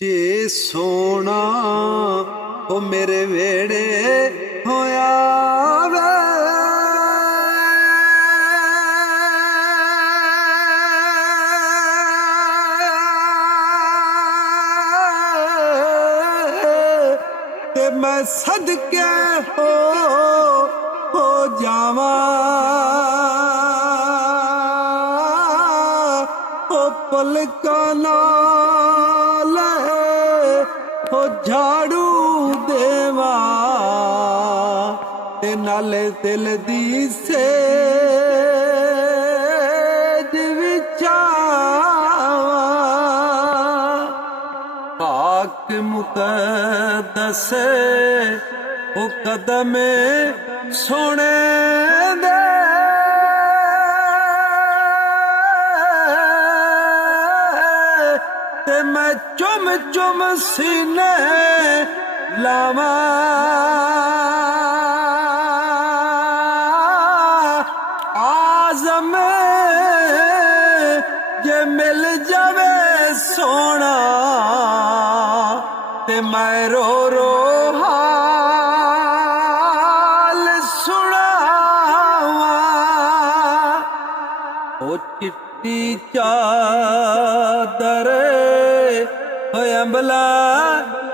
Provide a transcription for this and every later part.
ਜੇ ਸੋਣਾ ਉਹ ਮੇਰੇ ਵੇੜੇ ਹੋਇਆ ਵੇ, ਤੇ ਮੈਂ ਸਦਕੇ ਹੋ ਜਾਵਾਂ। ਉਹ ਪਲਕਾਂ ਨਾਲ ਉਹ ਝਾੜੂ ਦੇਵਾਂ ਤੇ ਨਾਲੇ ਦਿਲ ਦੀ ਸੇਜ ਵਿਛਾਵਾਂ। ਪਾਕ ਮੁਕੱਦਸ ਉਹ ਕਦਮ ਸੋਹਣੇ ਦੇ, ਤੇ ਮੈਂ ਚੁੰਮ ਚੁੰਮ ਸੀਨੇ ਲਾਵਾਂ। ਆਜ਼ਮ ਜੇ ਮਿਲ ਜਾਵੇ ਸੋਹਣਾ ਤੇ ਮੈਂ ਰੋ ਰੋ ਹਾਲ ਸੁਣਾਵਾਂ। ਉਹ ਚਿੱਟੀ ਚਾਦਰ ਹੋਏ ਅੰਬਲਾ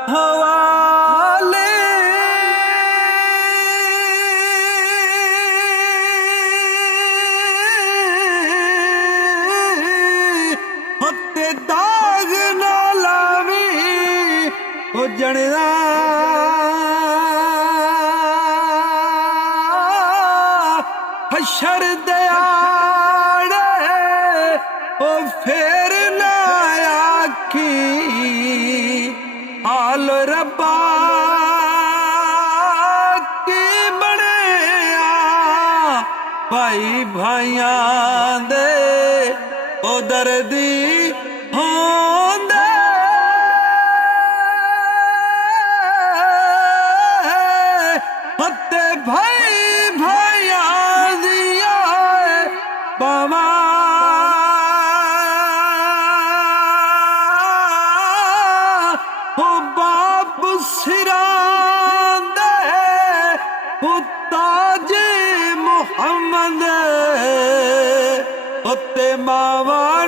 ਹਵਾਲੇ, ਉੱਤੇ ਦਾਗ ਨਾ ਲਾਵੀਂ ਉਹ ਜਣਦਾ। ਹਸ਼ਰ ਦੇ ਆੜੇ ਉਹ ਫੇਰ ਨਾ ਆਖੀ ਹਾਲ ਰੱਬਾ ਕੀ ਬਣਿਆ। ਭਾਈ ਭਾਈਆਂ ਦੇ ਉਹ ਦਰਦੀ ਹੋਂਦੇ, ਹੱਤੇ ਭਾਈ ਭਾਈਆਂ ਦੀਆਂ ਬਾਵਾਂ। ਉਹ ਬਾਪ ਸਿਰਾਂ ਦੇ ਉਹ ਤਾਜ ਮੁਹੰਮਦ, ਉੱਤੇ ਮਾਵਾਂ